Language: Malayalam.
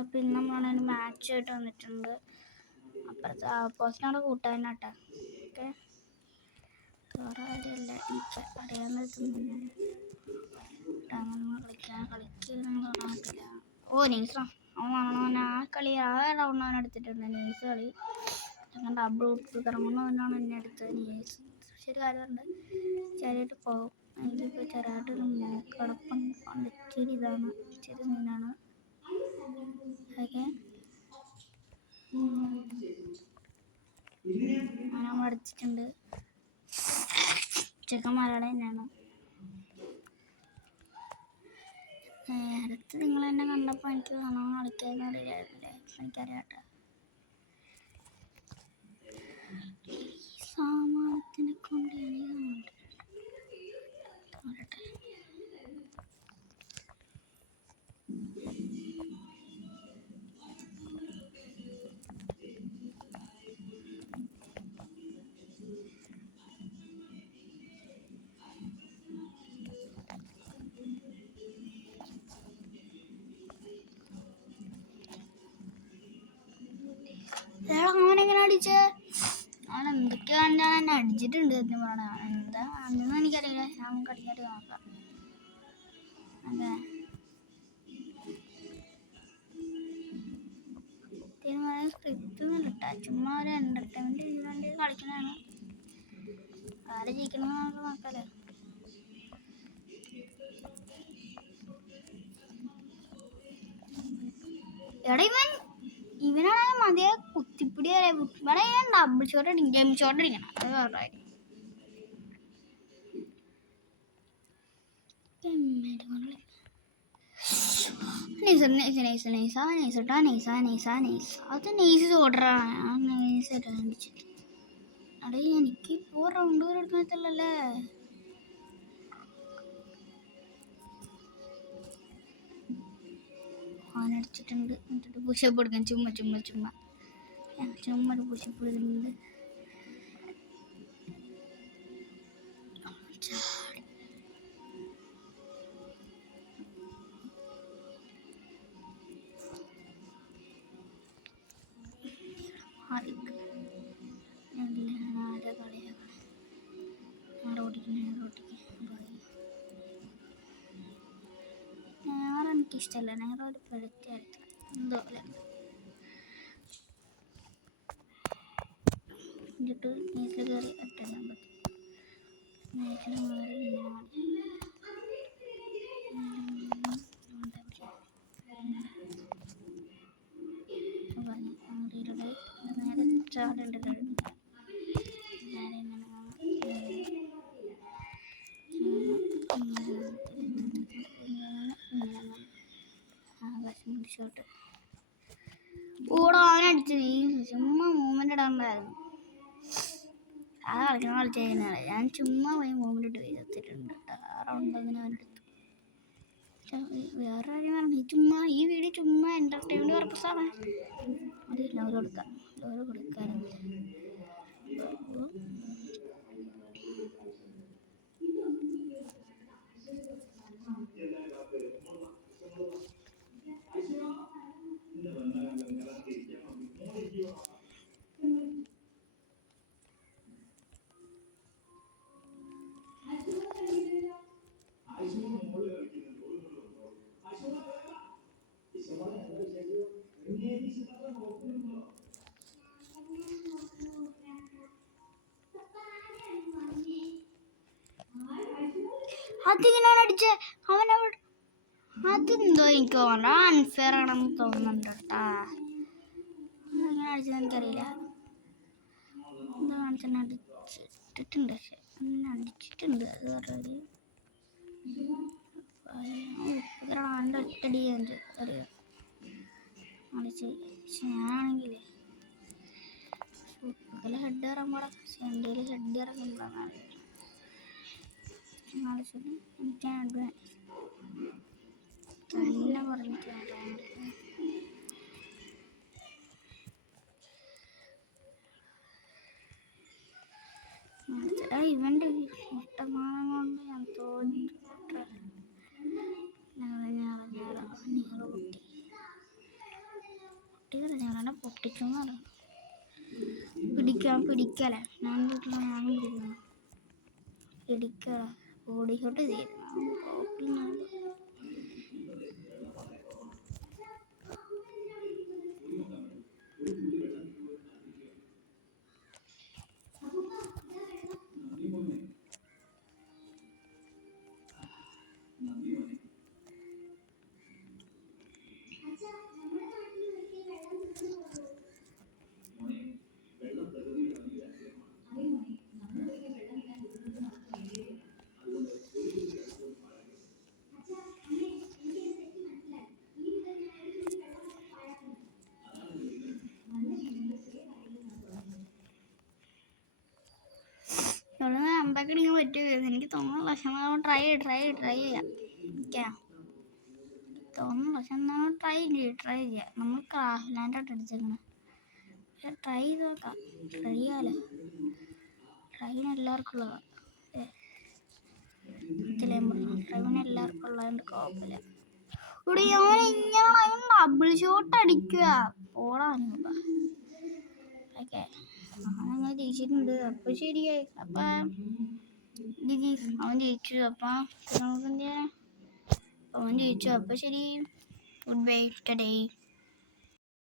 അപ്പോൾ ഇന്ന് നമ്മളാണ് മാച്ച് ആയിട്ട് വന്നിട്ടുണ്ട്. അപ്പുറത്തെ ഓപ്പോസിറ്റാണ് കൂട്ടാനാട്ടോ. ഓക്കെ, വേറെ ആരുമല്ല, ഇപ്പം അറിയാൻ കളിക്കില്ല. ഓ നെയ്സാ, അവൻ ആ കളി ആ റൗണ്ട് അവൻ എടുത്തിട്ടുണ്ട്. നെയ്സ് കളി അങ്ങനെ ഡബിൾ ഇറങ്ങുന്നവനാണ് എന്നെ എടുത്തത്. നെയ്സ് ശരി കാര്യമുണ്ട്, ചെറിയായിട്ട് പോകും. എനിക്കിപ്പോൾ ചെറുതായിട്ടൊരു മൂക്കടപ്പം ഇച്ചിരി ഇതാണ്, ഇച്ചിരി സീനാണ്. ഓക്കെ, നമ്മൾ അടിച്ചിട്ടുണ്ട്. ചെക്കൻ മലയാളം തന്നെയാണ്. നേരത്തെ നിങ്ങൾ എന്നെ കണ്ടപ്പോൾ എനിക്ക് നല്ലോണം കളിക്കാൻ അറിയില്ലായിരുന്നില്ലേ? എനിക്കറിയാട്ടോ. സാമാനത്തിനെ കൊണ്ട് അവനെങ്ങനെ അടിച്ചേ? അവൻ എന്തൊക്കെയാണ് ഞാൻ എന്നെ അടിച്ചിട്ടുണ്ട് എന്ന് പറയണ. എന്താ അതൊന്നും എനിക്കറിയില്ല. ഞാൻ കടിക്കാട്ടി നോക്കാം. അതെ, സ്ക്രിപ്റ്റ് ഒന്നും ഇട്ടാ ചുമ്മാ ഒരു എന്റർടൈൻമെന്റ് ചെയ്യാൻ വേണ്ടി കളിക്കണതാണ്. ആരെ ജയിക്കണമെന്ന് നമുക്ക് നോക്കാലോ. എടാ ഇവനാണ് മതിയെ കുത്തിപ്പിടി വരെ. ഇവിടെ ഞാൻ ഡബിൾ ഷോട്ട് അടിക്കും, ഗെയിം ഷോട്ട് അടിക്കണം. അത് വേറെ കാര്യം. അത് നെയ്സ് ഓർഡറാണ്. നെയ്സ് അടിച്ചിട്ട് അടേ എനിക്ക് ഇപ്പോൾ റൗണ്ട് വരെ എടുക്കണത്തല്ലേ. അവനടിച്ചിട്ടുണ്ട്. എന്നിട്ട് പുഷപ്പ് എടുക്കാൻ ചുമ്മാ ഒരു പുഷപ്പ് എടുക്കുന്നുണ്ട്. എനിക്കിഷ്ടമല്ല. ഞങ്ങൾ ഒരു പെടുത്തിയെടുത്ത് എന്തോ എന്നിട്ട് നെയ്സിൽ കയറി അറ്റാൻ പറ്റും. നെയ്സിൽ കയറി നേരെ ചാടേണ്ടത്. ഷോട്ട് ഓടാ, അവനടിച്ചത് ചുമ്മാ മൂവ്മെന്റ് ഇടാണ്ടായിരുന്നു. ആ കളിച്ച് കഴിഞ്ഞാൽ ഞാൻ ചുമ്മാ പോയി മൂവ്മെന്റ് ഇട്ട് ചെയ്തിട്ടുണ്ട്. റൗണ്ട് അങ്ങനെ അവനെടുത്തു. വേറെ കാര്യം, ചുമ്മാ ഈ വീഡിയോ ചുമ്മാ എന്റർടൈൻമെന്റ് പർപ്പസാണ്. അത് ലോറ് കൊടുക്കാറുണ്ട്. അതിങ്ങനെയാണ് അടിച്ചേ അവനവിടെ. അതെന്തോ എനിക്ക് തോന്നണ്ട, അൺഫെയർ ആണെന്ന് തോന്നുന്നുണ്ട് കേട്ടാ. അങ്ങനെ അടിച്ചത് എനിക്കറിയില്ല. എന്താ കാണിച്ചാൽ അടിച്ചിട്ടുണ്ട്, പക്ഷെ അടിച്ചിട്ടുണ്ട്. അത് പറഞ്ഞത് അവൻ്റെ ഒറ്റടി അറിയാം അടിച്ച്. പക്ഷെ ഞാനാണെങ്കിലേ ഹെഡ് ഇറങ്ങുമ്പോഴെ എൻ്റെ ഹെഡ് ഇറങ്ങുമ്പോഴാണ് എനിക്ക് അഡ്വാൻസ് തന്നെ പറഞ്ഞിട്ട് ഇവൻ്റെ മുട്ടമാനം കൊണ്ട് ഞാൻ തോന്നിട്ട് കുട്ടി പിടിക്കുന്ന പിടിക്കലേ ഞാൻ വീട്ടിൽ ഞാനും പിടിക്കണം പിടിക്കല ഓടിക്കോട്ട് തീരുന്നു അമ്പക്കടിക്കാൻ പറ്റുമോ എനിക്ക് തോന്നുന്നില്ല പക്ഷെ നമ്മൾ ട്രൈ ചെയ്യാം തോന്നുന്നു പക്ഷെ എന്നാലും ട്രൈ ചെയ്യാം നമ്മൾ ക്രാഫ്റ്റ് ലാൻഡായിട്ട് അടിച്ചേക്കണം പക്ഷെ ട്രൈ ചെയ്ത് നോക്കാം ട്രൈ ചെയ്യാമല്ലോ ട്രൈന് എല്ലാവർക്കും ഉള്ളതാണ് ട്രൈവിന് എല്ലാവർക്കും ഉള്ളതുകൊണ്ട് കുഴപ്പമില്ല ഇവിടെ ഞാൻ ഡബിൾ ഷോട്ട് അടിക്കുക പോടാ ഓക്കെ അങ്ങനെ ജയിച്ചിട്ടുണ്ട് അപ്പം ശരിയായി അപ്പം അവൻ ജയിച്ചു അപ്പം അവൻ ജയിച്ചു അപ്പം ശരി ഗുഡ് ബൈ ടുഡേ